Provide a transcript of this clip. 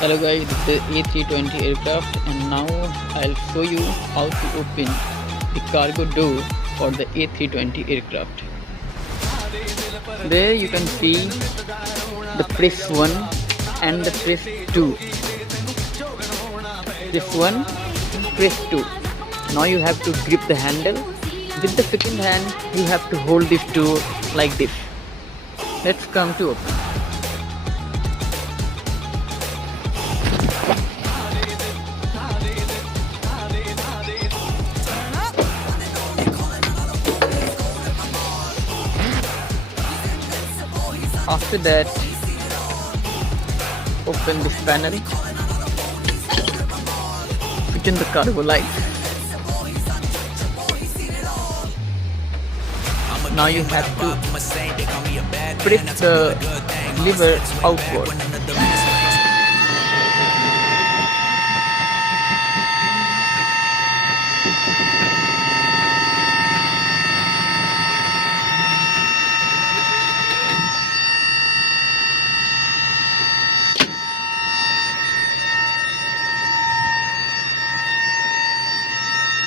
Hello guys, this is A320 aircraft and now I'll show you how to open the cargo door for the A320 aircraft. There you can see the press 1 and the press 2. This one, press 2. Now you have to grip the handle. With the second hand you have to hold this door like this. Let's come to open. After that, open this panel, put in the cargo light. Now you have to press the lever outward.